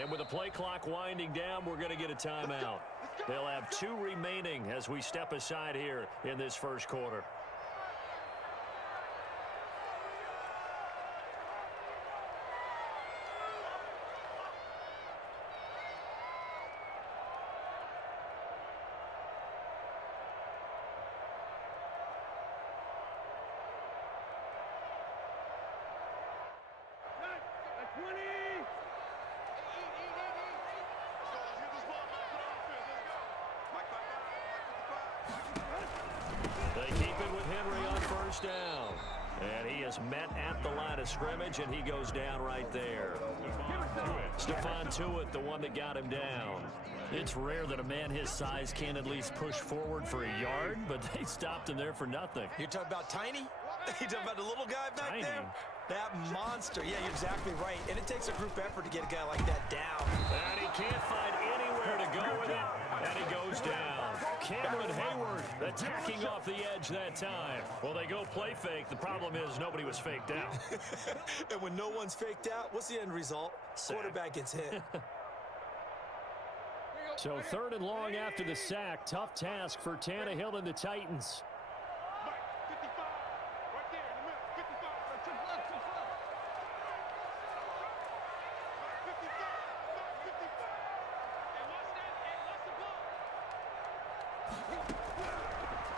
And with the play clock winding down, we're going to get a timeout. They'll have 2 remaining as we step aside here in this first quarter. Down, and he is met at the line of scrimmage, and he goes down right there. Stephon Tuitt, the one that got him down. It's rare that a man his size can at least push forward for a yard, but they stopped him there for nothing. You're talking about Tiny? You're talking about the little guy back there? That monster. Yeah, you're exactly right. And it takes a group effort to get a guy like that down. And he can't find anywhere to go with it, and he goes down. Cameron Hayward attacking off the edge that time. Well, they go play fake. The problem is nobody was faked out. And when no one's faked out, what's the end result? Sack. Quarterback gets hit. So 3rd and long after the sack. Tough task for Tannehill and the Titans.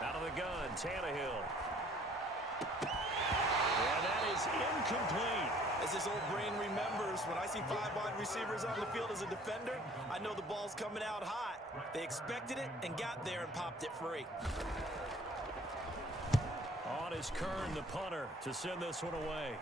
Out of the gun, Tannehill. And that is incomplete. As his old brain remembers, when I see 5 wide receivers on the field as a defender, I know the ball's coming out hot. They expected it and got there and popped it free. On is Kern, the punter, to send this one away.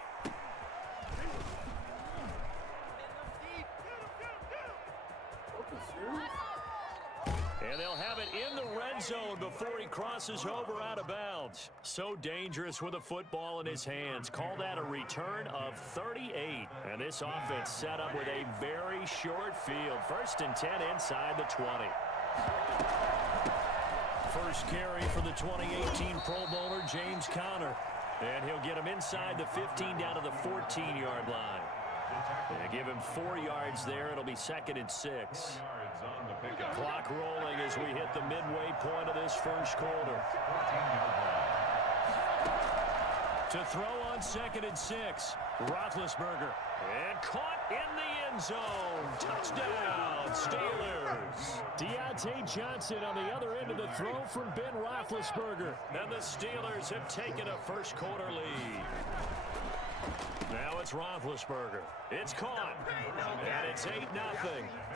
And they'll have it in the red zone before he crosses over out of bounds. So dangerous with a football in his hands. Call that a return of 38. And this offense set up with a very short field. 1st and 10 inside the 20. First carry for the 2018 Pro Bowler, James Conner. And he'll get him inside the 15 down to the 14-yard line. And give him 4 yards there. It'll be 2nd and 6. Clock rolling as we hit the midway point of this first quarter. To throw on 2nd and 6. Roethlisberger. And caught in the end zone. Touchdown, Steelers. Deontay Johnson on the other end of the throw from Ben Roethlisberger. And the Steelers have taken a first quarter lead. Now it's Roethlisberger. It's caught. And it's 8-0.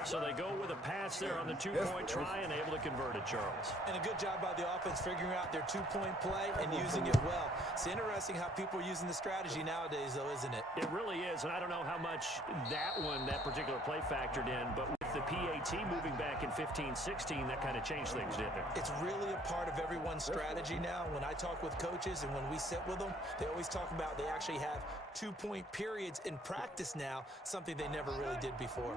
So they go with a pass there on the 2-point try and able to convert it, Charles. And a good job by the offense figuring out their 2-point play and using it well. It's interesting how people are using the strategy nowadays, though, isn't it? It really is, and I don't know how much that particular play factored in, but with the PAT moving back in 15-16, that kind of changed things, didn't it? It's really a part of everyone's strategy now. When I talk with coaches and when we sit with them, they always talk about they actually have 2-point periods in practice now, something they never really did before.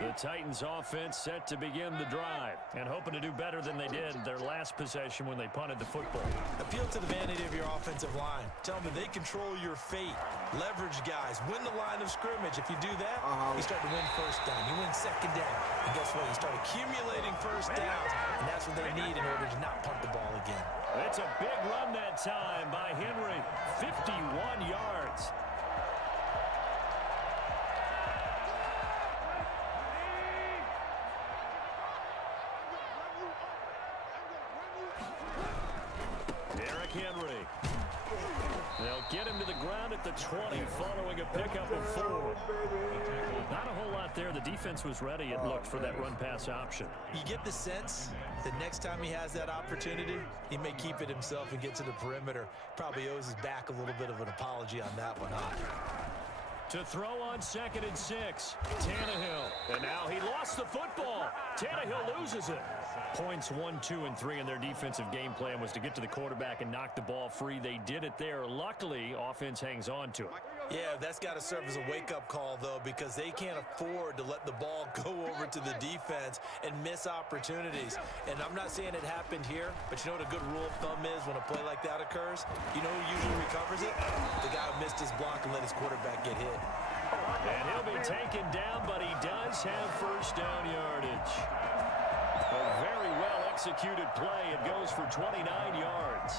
The Titans offense set to begin the drive and hoping to do better than they did their last possession when they punted the football. Appeal to the vanity of your offensive line. Tell them they control your fate. Leverage guys. Win the line of scrimmage. If you do that, you start to win 1st down. You win 2nd down. And guess what? You start accumulating 1st downs. And that's what they need in order to not punt the ball again. It's a big run that time by Henry. 51 yards. Henry. They'll get him to the ground at the 20 following a pickup of 4. Not a whole lot there. The defense was ready, it looked, for that run-pass option. You get the sense that next time he has that opportunity, he may keep it himself and get to the perimeter. Probably owes his back a little bit of an apology on that one, huh? To throw on 2nd and 6, Tannehill. And now he lost the football. Tannehill loses it. Points 1, 2, and 3 in their defensive game plan was to get to the quarterback and knock the ball free. They did it there. Luckily, offense hangs on to it. Yeah, that's got to serve as a wake-up call, though, because they can't afford to let the ball go over to the defense and miss opportunities. And I'm not saying it happened here, but you know what a good rule of thumb is when a play like that occurs? You know who usually recovers it? The guy who missed his block and let his quarterback get hit. And he'll be taken down, but he does have first down yardage. A very well-executed play. It goes for 29 yards.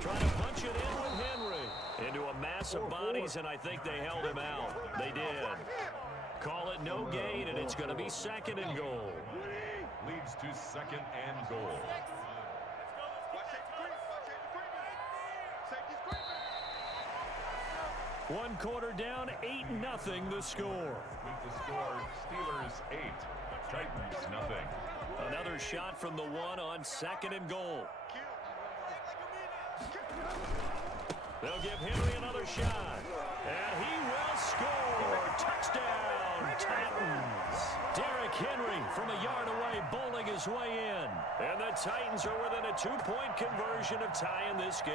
Trying to punch it in with Henry. Into a mass of bodies, and I think they held him out. They did. Call it no gain, and it's going to be second and goal. Leads to second and goal. One quarter down, 8-0 the score. With the score, Steelers 8, Titans nothing. Another shot from the one on second and goal. They'll give Henry another shot. And he will score. Touchdown, Titans. Derrick Henry from a yard away, bowling his way in. And the Titans are within a 2-point conversion of tying this game.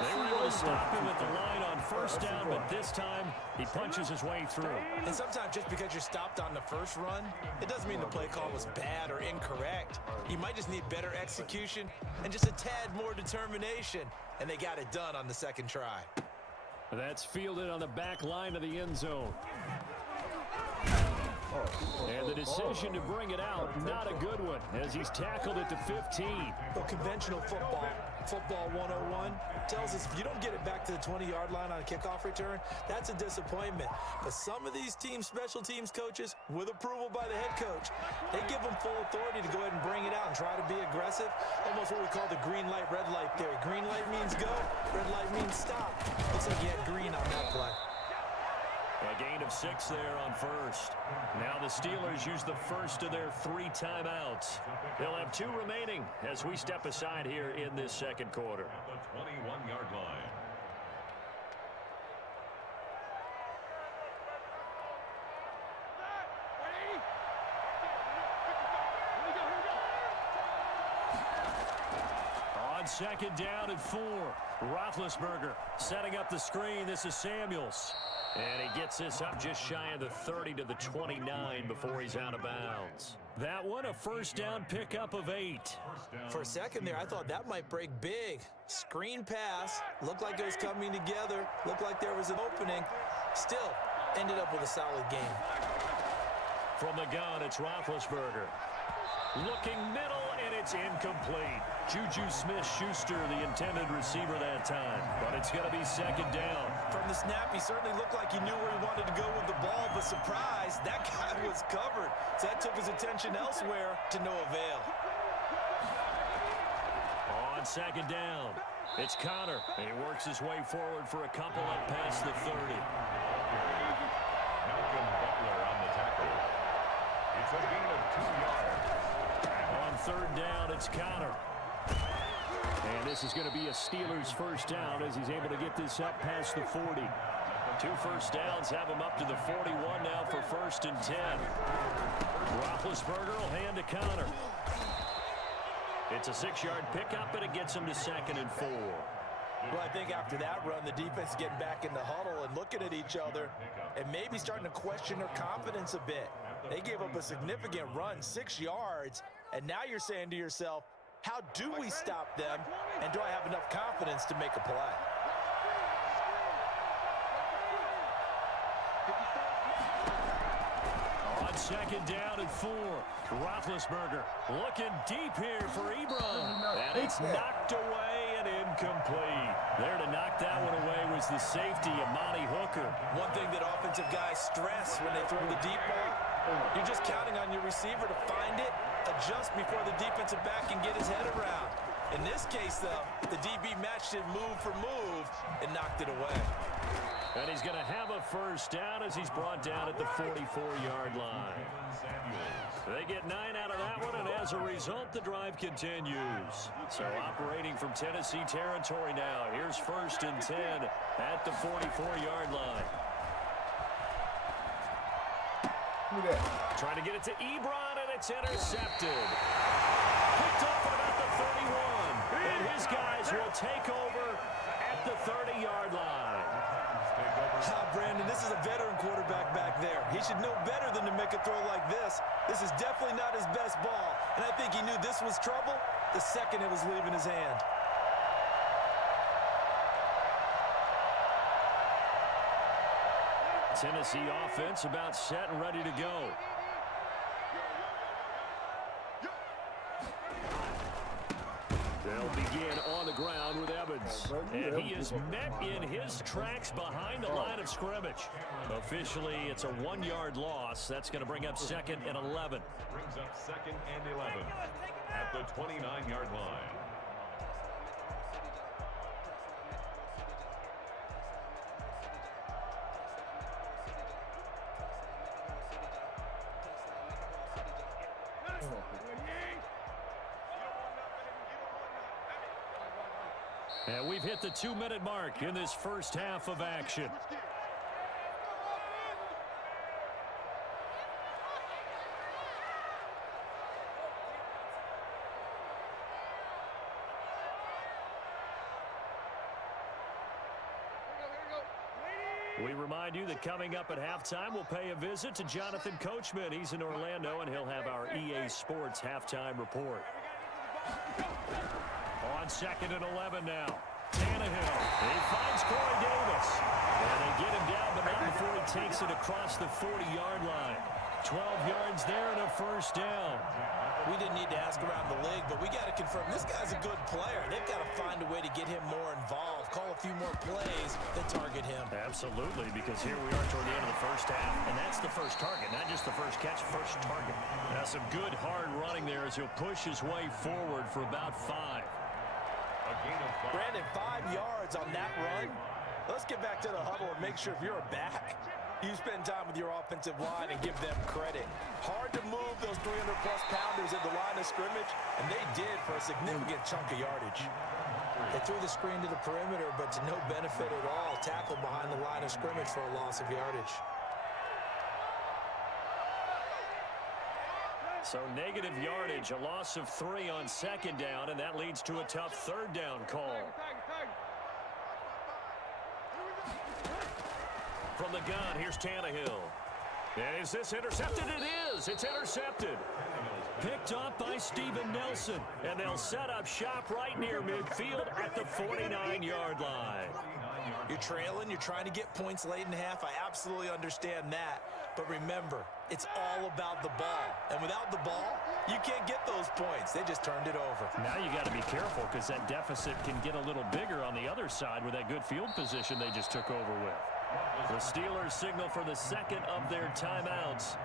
They were able to stop him at the line on first down, but this time he punches his way through. And sometimes just because you're stopped on the first run, it doesn't mean the play call was bad or incorrect. You might just need better execution and just a tad more determination, and they got it done on the second try. That's fielded on the back line of the end zone. And the decision to bring it out, not a good one, as he's tackled at the 15. Well, conventional football 101, tells us if you don't get it back to the 20-yard line on a kickoff return, that's a disappointment. But some of these special teams coaches, with approval by the head coach, they give them full authority to go ahead and bring it out and try to be aggressive. Almost what we call the green light, red light theory. Green light means go, red light means stop. Looks like you had green on that play. A gain of 6 there on first. Now the Steelers use the first of their 3 timeouts. They'll have 2 remaining as we step aside here in this second quarter. At the 21-yard line. On second down and 4, Roethlisberger setting up the screen. This is Samuels. And he gets this up just shy of the 30 to the 29 before he's out of bounds. That one, a first down pickup of 8. For a second there, I thought that might break big. Screen pass, looked like it was coming together, looked like there was an opening. Still, ended up with a solid game. From the gun, it's Roethlisberger. Looking middle, and it's incomplete. Juju Smith-Schuster, the intended receiver that time. But it's going to be second down. From the snap, he certainly looked like he knew where he wanted to go with the ball, but surprise, that guy was covered. So that took his attention elsewhere to no avail. On second down, it's Connor. And he works his way forward for a couple up past the 30. Malcolm Butler on the tackle. It's a gain of 2 yards. On third down, it's Connor. And this is going to be a Steelers first down as he's able to get this up past the 40. 2 first downs have him up to the 41 now for first and 10. Roethlisberger will hand to Connor. It's a 6-yard pickup, and it gets him to second and 4. Well, I think after that run, the defense is getting back in the huddle and looking at each other and maybe starting to question their confidence a bit. They gave up a significant run, 6 yards, and now you're saying to yourself, how do we stop them, and do I have enough confidence to make a play? On second down and 4, Roethlisberger looking deep here for Ebron. And it's knocked away and incomplete. There to knock that one away was the safety, Amani Hooker. One thing that offensive guys stress when they throw the deep ball, you're just counting on your receiver to find it, adjust before the defensive back can get his head around. In this case, though, the DB matched it move for move and knocked it away. And he's going to have a first down as he's brought down at the 44-yard line. They get 9 out of that one, and as a result, the drive continues. So operating from Tennessee territory now. Here's first and 10 at the 44-yard line. Trying to get it to Ebron, and it's intercepted. Picked off at about the 31. And his guys will take over at the 30-yard line. Take over Brandon, this is a veteran quarterback back there. He should know better than to make a throw like this. This is definitely not his best ball, and I think he knew this was trouble the second it was leaving his hand. Tennessee offense about set and ready to go. They'll begin on the ground with Evans. And he is met in his tracks behind the line of scrimmage. Officially, it's a 1-yard loss. That's going to bring up 2nd and 11. Brings up 2nd and 11 at the 29-yard line. And we've hit the 2-minute mark in this first half of action. We remind you that coming up at halftime, we'll pay a visit to Jonathan Coachman. He's in Orlando, and he'll have our EA Sports halftime report. On 2nd and 11 now. Tannehill. He finds Corey Davis. And they get him down, but not before he takes it across the 40-yard line. 12 yards there and a first down. We didn't need to ask around the league, but we got to confirm this guy's a good player. They've got to find a way to get him more involved, call a few more plays that target him. Absolutely, because here we are toward the end of the first half, and that's the first target, not just the first catch, first target. Now some good hard running there as he'll push his way forward for about 5. Brandon, 5 yards on that run. Let's get back to the huddle and make sure if you're a back, you spend time with your offensive line and give them credit. Hard to move those 300-plus pounders at the line of scrimmage, and they did for a significant chunk of yardage. They threw the screen to the perimeter, but to no benefit at all. Tackled behind the line of scrimmage for a loss of yardage. So negative yardage, a loss of 3 on 2nd down, and that leads to a tough 3rd down call. From the gun, here's Tannehill. And is this intercepted? It is. It's intercepted. Picked up by Steven Nelson. And they'll set up shop right near midfield at the 49-yard line. You're trailing. You're trying to get points late in half. I absolutely understand that. But remember, it's all about the ball. And without the ball, you can't get those points. They just turned it over. Now you got to be careful because that deficit can get a little bigger on the other side with that good field position they just took over with. The Steelers signal for the 2nd of their timeouts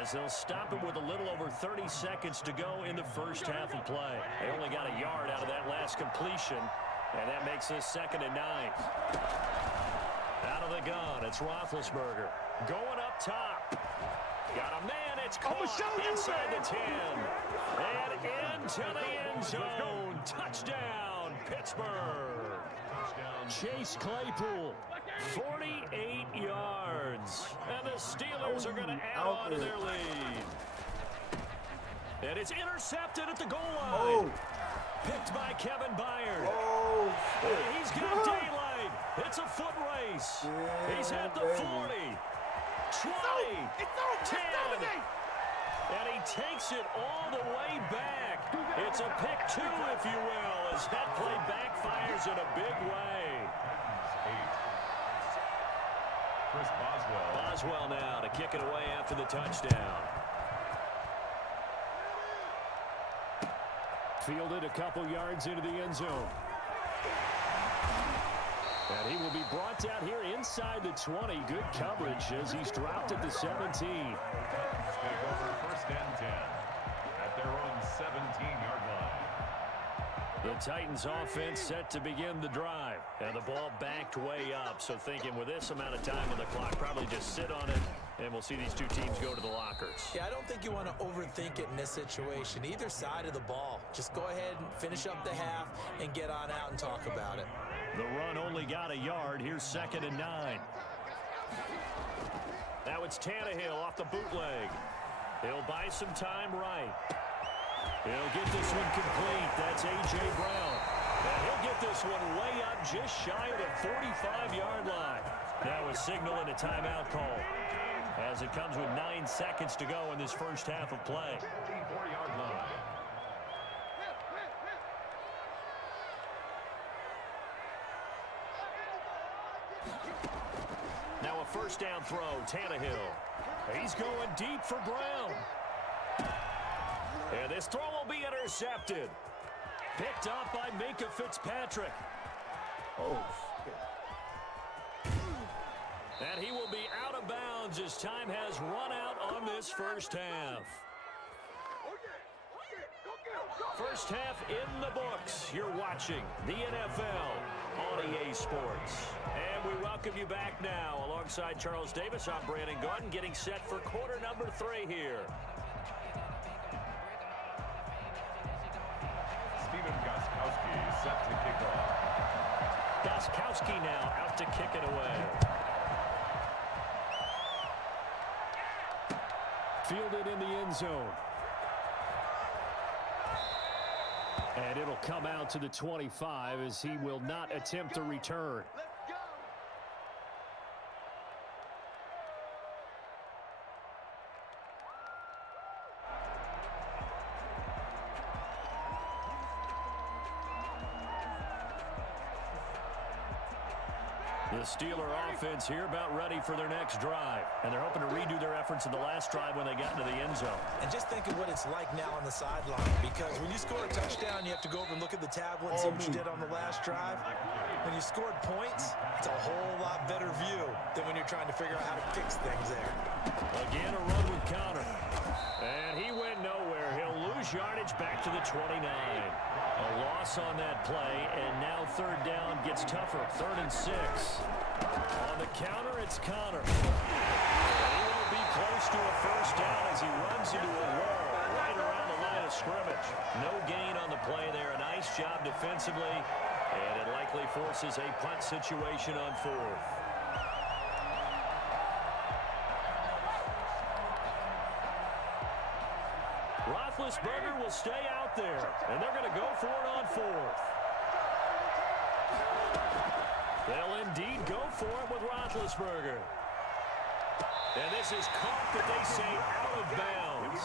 as they'll stop it with a little over 30 seconds to go in the first half of play. They only got a yard out of that last completion, and that makes this 2nd and 9. Out of the gun, it's Roethlisberger. Going up top. Got a man, it's caught inside the 10. And into the end zone. Touchdown, Pittsburgh. Chase Claypool, 48 yards. And the Steelers are going to add on to their lead. And it's intercepted at the goal line. Picked by Kevin Byard. He's got daylight. It's a foot race. He's at the 40, 20, 10. And he takes it all the way back. It's a pick 2, if you will, as that play backfires in a big way. Chris Boswell now to kick it away after the touchdown. Fielded a couple yards into the end zone. And he will be brought down here inside the 20. Good coverage as he's dropped at the 17. Take over 1st and 10 at their own 17-yard line. The Titans offense set to begin the drive. And the ball backed way up. So thinking with this amount of time on the clock, probably just sit on it. And we'll see these two teams go to the lockers. Yeah, I don't think you want to overthink it in this situation. Either side of the ball. Just go ahead and finish up the half and get on out and talk about it. The run only got a yard. Here's 2nd and 9. Now it's Tannehill off the bootleg. He'll buy some time right. He'll get this one complete. That's A.J. Brown. And he'll get this one way up just shy of the 45-yard line. That was signaling a timeout call, as it comes with 9 seconds to go in this first half of play. 54-yard line. Now a first down throw, Tannehill. He's going deep for Brown. And this throw will be intercepted. Picked up by Minkah Fitzpatrick. Oh, And he will be out of bounds as time has run out on this first half. First half in the books. You're watching the NFL on EA Sports. And we welcome you back now. Alongside Charles Davis, I'm Brandon Gaudin, getting set for quarter number 3 here. Steven Gostkowski set to kick off. Gostkowski now out to kick it away. Fielded in the end zone. And it'll come out to the 25 as he will not attempt a return. The Steeler offense here about ready for their next drive. And they're hoping to redo their efforts in the last drive when they got into the end zone. And just think of what it's like now on the sideline, because when you score a touchdown, you have to go over and look at the tablet and see what you did on the last drive. When you scored points, it's a whole lot better view than when you're trying to figure out how to fix things there. Again, a run with Connor. And he went nowhere. He'll lose yardage back to the 29. A loss on that play, and now third down gets tougher. 3rd and 6. On the counter, it's Connor. And he will be close to a first down as he runs into a wall right around the line of scrimmage. No gain on the play there. A nice job defensively, and it likely forces a punt situation on 4th. Roethlisberger will stay out there, and they're going to go for it on 4th. They'll indeed go for it with Roethlisberger. And this is caught, but they say out of bounds.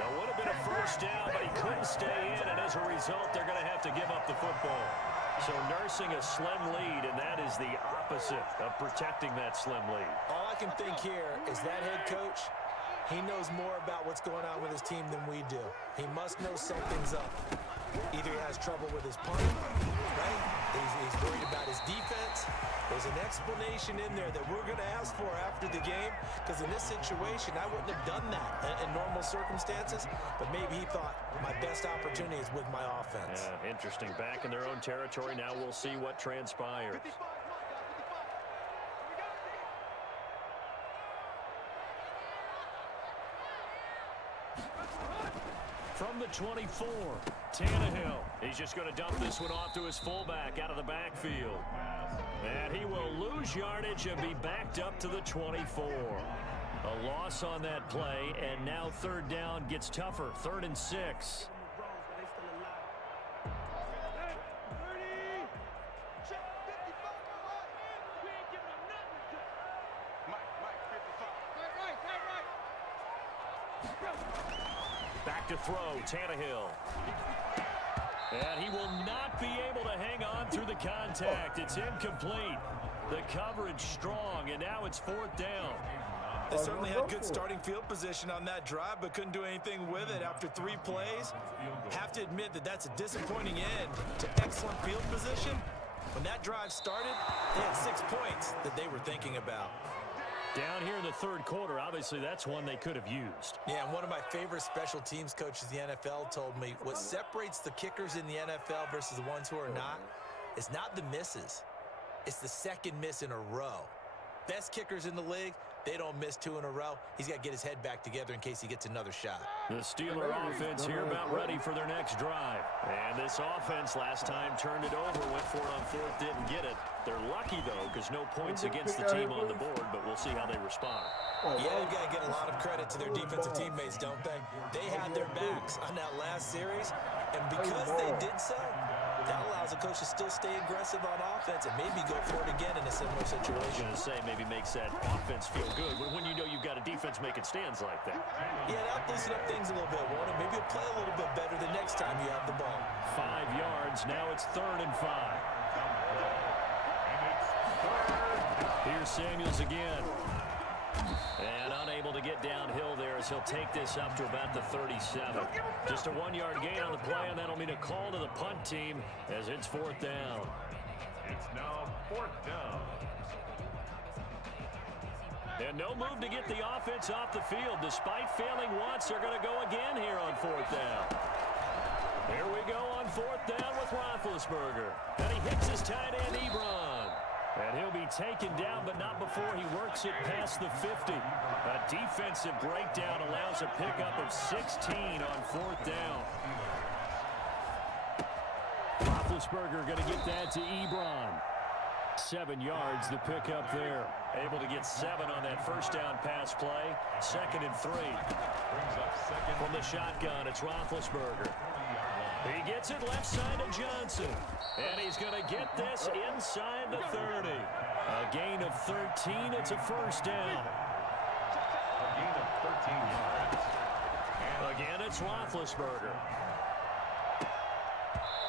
That would have been a first down, but he couldn't stay in, and as a result, they're going to have to give up the football. So nursing a slim lead, and that is the opposite of protecting that slim lead. All I can think here is that head coach, he knows more about what's going on with his team than we do. He must know something's up. Either he has trouble with his punt, right? He's worried about his defense. There's an explanation in there that we're going to ask for after the game, because in this situation, I wouldn't have done that in normal circumstances, but maybe he thought my best opportunity is with my offense. Yeah, interesting. Back in their own territory. Now we'll see what transpires. From the 24, Tannehill. He's just going to dump this one off to his fullback out of the backfield. And he will lose yardage and be backed up to the 24. A loss on that play, and now third down gets tougher. 3rd and 6. Back to throw, Tannehill. And he will not be able to hang on through the contact. It's incomplete. The coverage strong, and now it's 4th down. They certainly had good starting field position on that drive, but couldn't do anything with it after 3 plays. Have to admit that that's a disappointing end to excellent field position. When that drive started, they had 6 points that they were thinking about. Down here in the 3rd quarter, obviously that's one they could have used. Yeah, and one of my favorite special teams coaches in the NFL told me what separates the kickers in the NFL versus the ones who are not is not the misses. It's the second miss in a row. Best kickers in the league, they don't miss 2 in a row. He's got to get his head back together in case he gets another shot. The Steeler offense here about ready for their next drive. And this offense last time turned it over, went for it on 4th, didn't get it. They're lucky, though, because no points against the team on the board, but we'll see how they respond. Yeah, they've got to get a lot of credit to their defensive teammates, don't they? They had their backs on that last series, and because they did so, That allows the coach to still stay aggressive on offense and maybe go for it again in a similar situation. I was going to say maybe makes that offense feel good when you know you've got a defense making stands like that. Yeah, that'll loosen up things a little bit, won't it? Maybe you'll play a little bit better the next time you have the ball. 5 yards. Now it's 3rd and 5. Here's Samuels again. And unable to get downhill there as he'll take this up to about the 37. Just a 1-yard gain on the play, and that'll mean a call to the punt team as it's 4th down. It's now 4th down. And no move to get the offense off the field. Despite failing once, they're going to go again here on 4th down. Here we go on 4th down with Roethlisberger. And he hits his tight end, Ebron. And he'll be taken down, but not before he works it past the 50. A defensive breakdown allows a pickup of 16 on 4th down. Roethlisberger going to get that to Ebron. 7 yards, the pickup there. Able to get 7 on that first down pass play. 2nd and 3. From the shotgun, it's Roethlisberger. He gets it left side of Johnson. And he's going to get this inside the 30. A gain of 13. It's a first down. A gain of 13 yards. Again, it's Roethlisberger.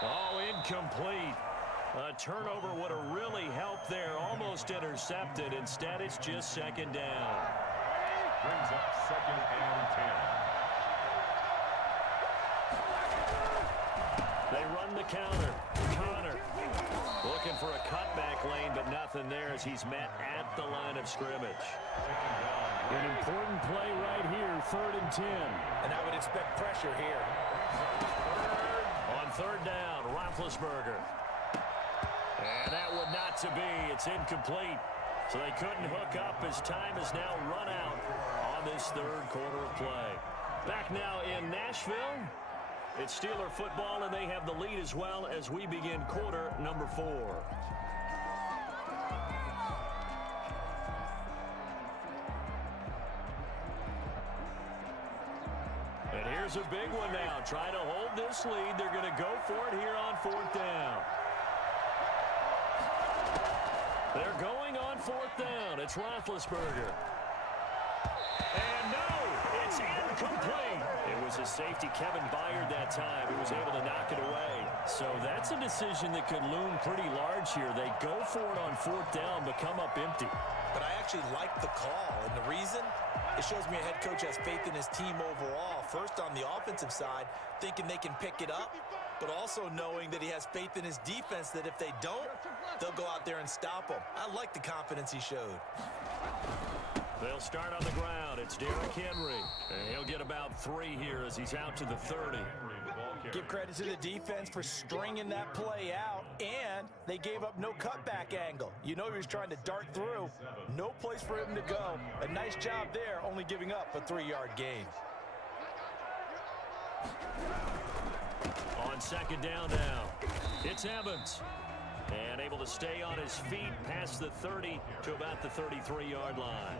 Oh, incomplete. A turnover would have really helped there. Almost intercepted. Instead, it's just 2nd down. Brings up 2nd and 10. They run the counter. Connor looking for a cutback lane, but nothing there as he's met at the line of scrimmage. An important play right here, 3rd and 10. And I would expect pressure here. On 3rd down, Roethlisberger. And that would not to be. It's incomplete. So they couldn't hook up as time is now run out on this 3rd quarter of play. Back now in Nashville. It's Steeler football, and they have the lead as well as we begin quarter number 4. And here's a big one now. Trying to hold this lead. They're going to go for it here on 4th down. They're going on 4th down. It's Roethlisberger. And no, it's incomplete. It was a safety, Kevin Byard, that time. He was able to knock it away. So that's a decision that could loom pretty large here. They go for it on 4th down, but come up empty. But I actually like the call, and the reason? It shows me a head coach has faith in his team overall. First, on the offensive side, thinking they can pick it up, but also knowing that he has faith in his defense that if they don't, they'll go out there and stop them. I like the confidence he showed. They'll start on the ground. It's Derrick Henry. And he'll get about 3 here as he's out to the 30. Give credit to the defense for stringing that play out, and they gave up no cutback angle. You know he was trying to dart through. No place for him to go. A nice job there, only giving up a 3-yard gain. On 2nd down now, it's Evans. And able to stay on his feet past the 30 to about the 33-yard line.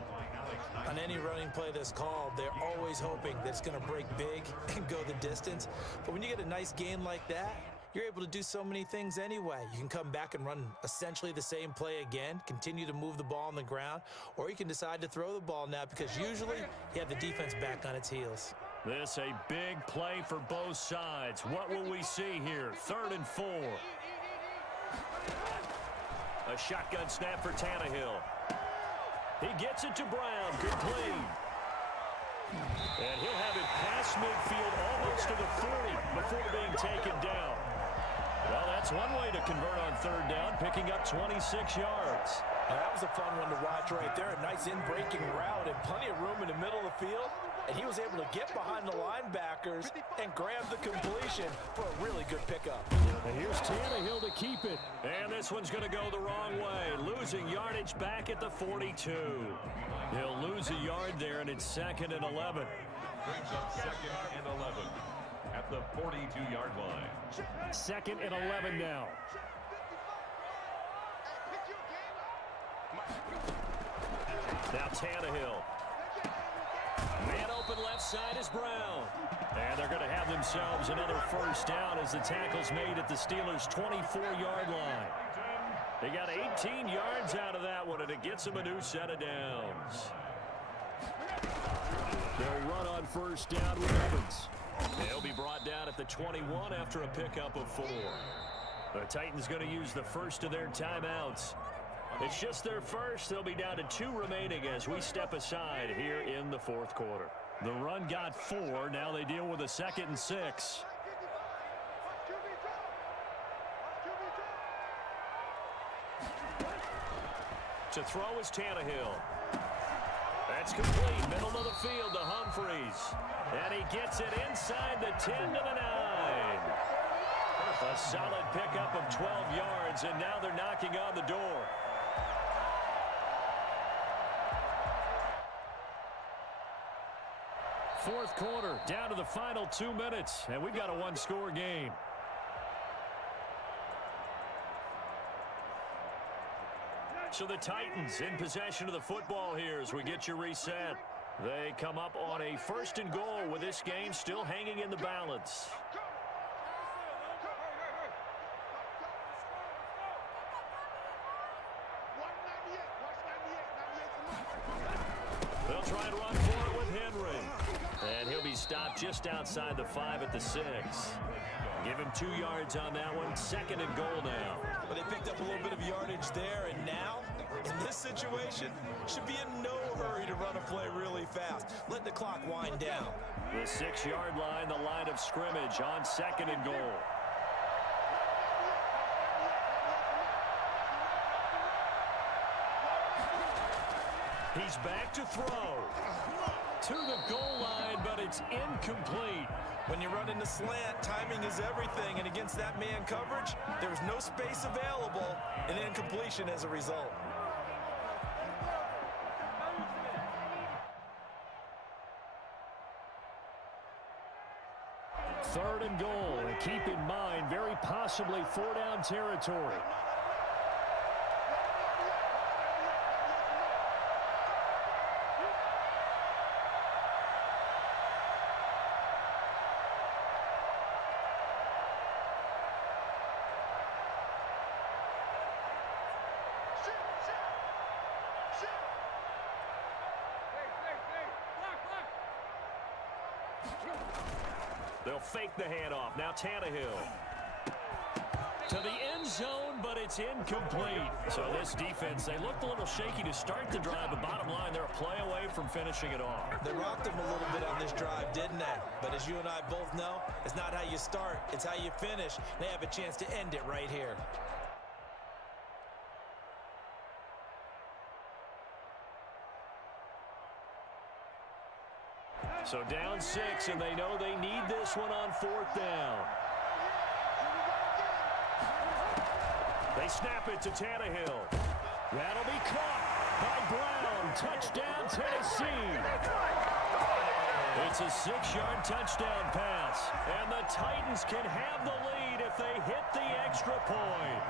On any running play that's called, they're always hoping that it's going to break big and go the distance. But when you get a nice gain like that, you're able to do so many things anyway. You can come back and run essentially the same play again, continue to move the ball on the ground, or you can decide to throw the ball now because usually you have the defense back on its heels. This a big play for both sides. What will we see here? 3rd and 4. A shotgun snap for Tannehill. He gets it to Brown. Complete. And he'll have it past midfield almost to the 40 before being taken down. Well, that's one way to convert on 3rd down, picking up 26 yards. Now, that was a fun one to watch right there. A nice in-breaking route and plenty of room in the middle of the field. And he was able to get behind the linebackers and grab the completion for a really good pickup. And here's Tannehill to keep it. And this one's going to go the wrong way. Losing yardage back at the 42. He'll lose a yard there, and it's 2nd and 11. Brings up 2nd and 11 at the 42-yard line. 2nd and 11 now. Now Tannehill. Man, oh open left side is Brown. And they're going to have themselves another first down as the tackle's made at the Steelers' 24-yard line. They got 18 yards out of that one, and it gets them a new set of downs. They'll run on first down with Evans. They'll be brought down at the 21 after a pickup of 4. The Titans going to use the first of their timeouts. It's just their first. They'll be down to 2 remaining as we step aside here in the fourth quarter. The run got 4. Now they deal with a 2nd and 6. To throw is Tannehill. That's complete. Middle of the field to Humphries. And he gets it inside the 10 to the 9. A solid pickup of 12 yards, and now they're knocking on the door. Fourth quarter, down to the final 2 minutes, and we've got a one-score game. So the Titans in possession of the football here as we get you reset. They come up on a 1st and goal with this game still hanging in the balance. They'll try and run for it with Henry. And he'll be stopped just outside the 5 at the 6. Give him 2 yards on that one. 2nd and goal now. But they picked up a little bit of yardage there, and now, in this situation, should be in no hurry to run a play really fast. Let the clock wind down. The 6-yard line, the line of scrimmage on 2nd and goal. He's back to throw. To the goal line, but it's incomplete. When you run into slant, timing is everything, and against that man coverage, there's no space available, and incompletion as a result. Third and goal, and keep in mind, very possibly 4-down territory. They'll fake the handoff. Now Tannehill. To the end zone, but it's incomplete. So this defense, they looked a little shaky to start the drive, but bottom line, they're a play away from finishing it off. They rocked them a little bit on this drive, didn't they? But as you and I both know, it's not how you start, it's how you finish. They have a chance to end it right here. So down 6, and they know they need this one on 4th down. They snap it to Tannehill. That'll be caught by Brown. Touchdown, Tennessee. It's a 6-yard touchdown pass, and the Titans can have the lead if they hit the extra point.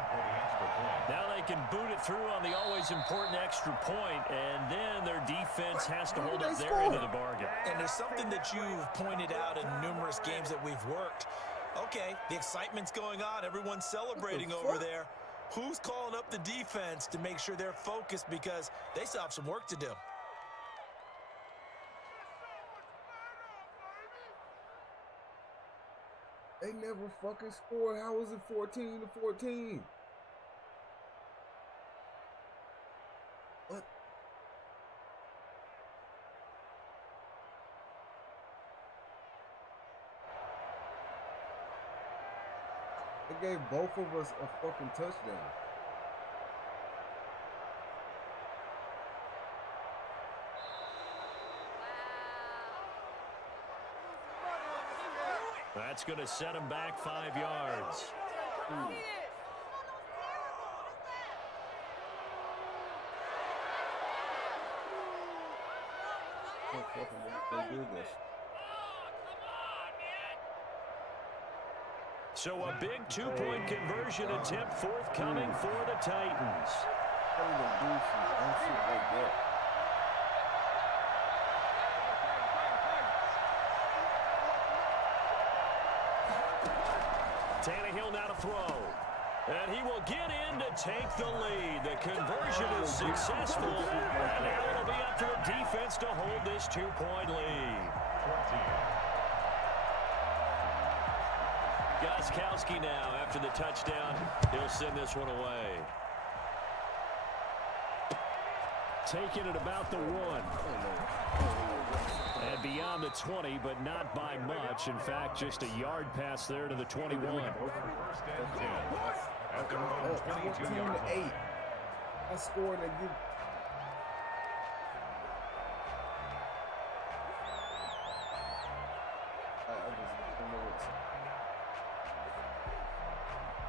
Now they can boot it through on the always important extra point, and then their defense has to hold up their end of the bargain. And there's something that you've pointed out in numerous games that we've worked. Okay, the excitement's going on. Everyone's celebrating over there. Who's calling up the defense to make sure they're focused because they still have some work to do? They never fucking scored. How was it 14-14? What? They gave both of us a fucking touchdown. That's going to set him back 5 yards. They do this. So a big 2-point conversion attempt forthcoming for the Titans. Tannehill now to throw. And he will get in to take the lead. The conversion is successful. And now it'll be up to the defense to hold this 2-point lead. Gostkowski now after the touchdown. He'll send this one away. Taking it about the 1. And beyond the 20, but not by much. In fact, just a yard pass there to the 21. First and 10. At their own 22-yard 14-8. line. I scored and give.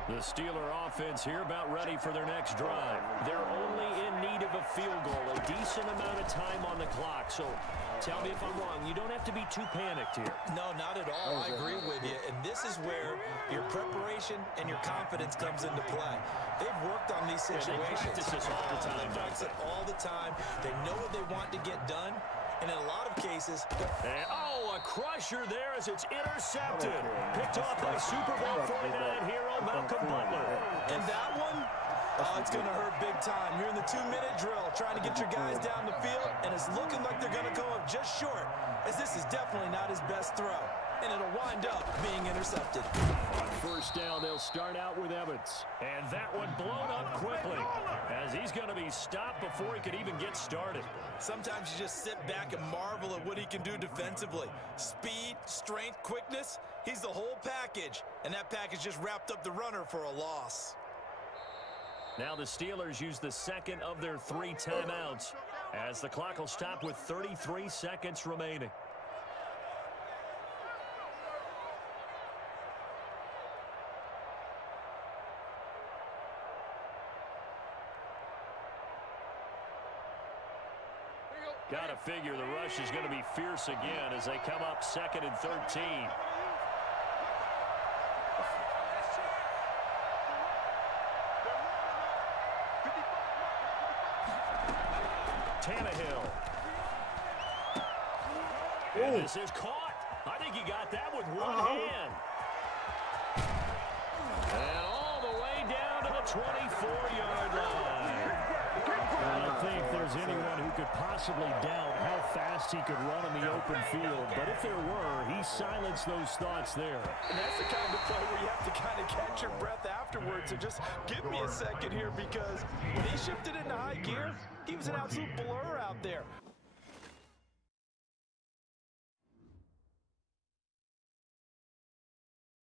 The Steeler offense here about ready for their next drive. They're only in need of a field goal, a decent amount of time on the clock. So tell me if I'm wrong. You don't have to be too panicked here. No, not at all. I agree with you. And this is where your preparation and your confidence comes into play. They've worked on these situations. They practice this all the time. They practice it all the time. They know what they want to get done. And in a lot of cases... And, a crusher there as it's intercepted. Picked off by Super Bowl 49 hero Malcolm Butler. And that one, it's going to hurt big time. You're in the 2-minute drill trying to get your guys down the field, and it's looking like they're going to come up just short, as this is definitely not his best throw. And it'll wind up being intercepted. On first down, they'll start out with Evans. And that one blown up quickly, as he's going to be stopped before he could even get started. Sometimes you just sit back and marvel at what he can do defensively. Speed, strength, quickness, he's the whole package. And that package just wrapped up the runner for a loss. Now the Steelers use the second of their 3 timeouts, as the clock will stop with 33 seconds remaining. Got to figure the rush is going to be fierce again as they come up 2nd and 13. Tannehill. And this is caught. I think he got that with one hand. And all the way down to the 24-yard line. I don't think there's anyone who could possibly doubt how fast he could run in the open field. But if there were, he silenced those thoughts there. And that's the kind of play where you have to kind of catch your breath afterwards. So just give me a second here, because when he shifted into high gear, he was an absolute blur out there.